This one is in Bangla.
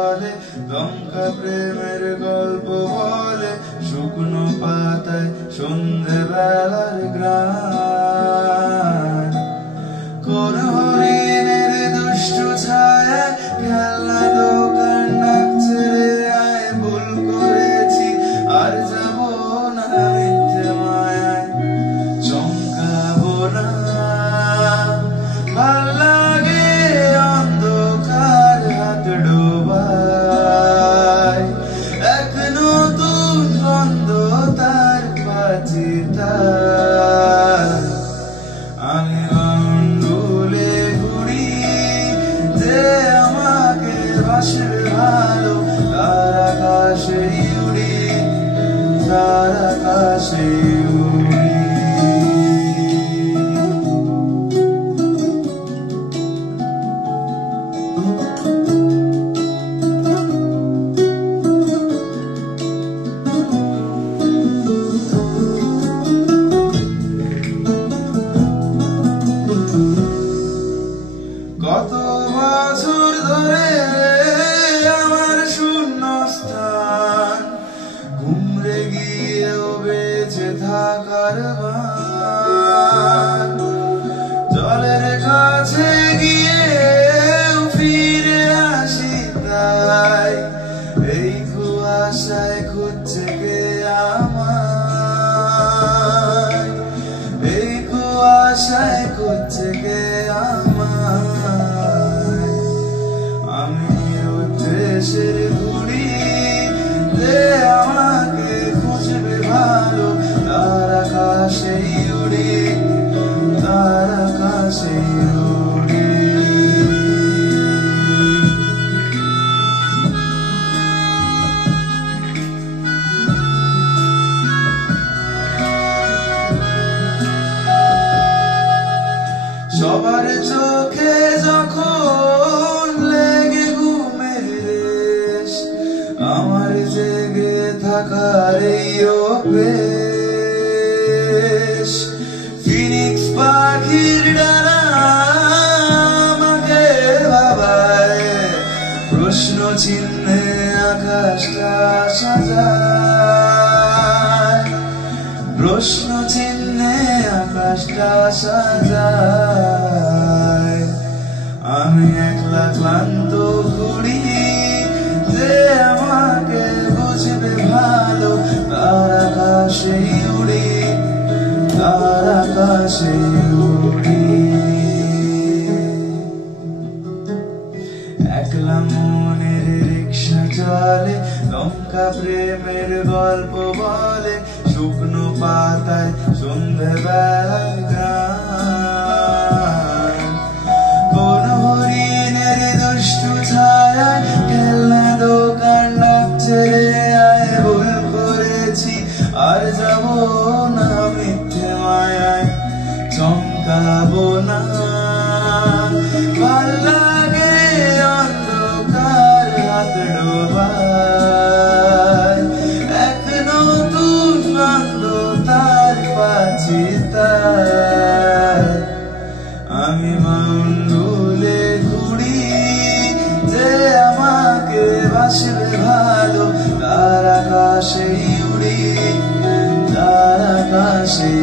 চলে দমকা প্রেমের গল্প বলে শুকনো পাতায় সন্ধে বেলার গ্রাম কোন হরিণের দুষ্টু ছায়া খেলনা দোকান ডাকছে রে আয় ভুল করেছি আর যাবো না মিথ্যে মায়ায় চমকাবো না ভাল লাগে অন্ধকার হাত ডোবায় এক নতুন গন্ধ তার পাছি তার আমি মন্ডলে ঘুরি যে আমাকে বাসবে ভালো তার আকাশে উড়ি তার আকাশে উড়ি কত বছর ধরে আমার শূন্য স্থান ঘুমরে গিয়েও বেঁচে থাকার ভান জলের কাছে গিয়ে ফিরে আসি তাই এই কুয়াশায় খুঁজছে কে আমায় এই কুয়াশায় খুঁজছে কে আমি উদ্দেশ্যের ঘুড়ি যে আমাকে খুঁজবে ভালো তার আকাশে উড়ি তার আকাশে উড়ি সবার চোখে যখন লেগে ঘুমের রেশ আমার জেগে থাকার এই অভ্যেস ফিনিক্স পাখির ডানা আমাকে ভাবায় প্রশ্ন চিহ্নে আকাশটা সাজায় প্রশ্ন চিহ্নে আকাশটা সাজায় আমি একলা ক্লান্ত ঘুড়ি যে আমাকে বুঝবে ভালো তার আকাশে উড়ি তার আকাশে উড়ি একলা মনের রিক্সা চলে দমকা প্রেমের গল্প বলে শুকনো পাতায় সন্ধে বেলার গ্রাম কোন হরিণের দুষ্টু ছায়ায় খেলনা দোকান ডাকছে রে আয় ভুল করেছি আর যাবো না মিথ্যে মায়ায় চমকাবো না ভাল লাগে অন্ধকার হাত ডোবায় এক নতুন গন্ধ তার পাছি তার আমি মন্ডলে ঘুড়ি যে আমাকে বাসবে ভালো তার আকাশে উড়ি তার আকাশে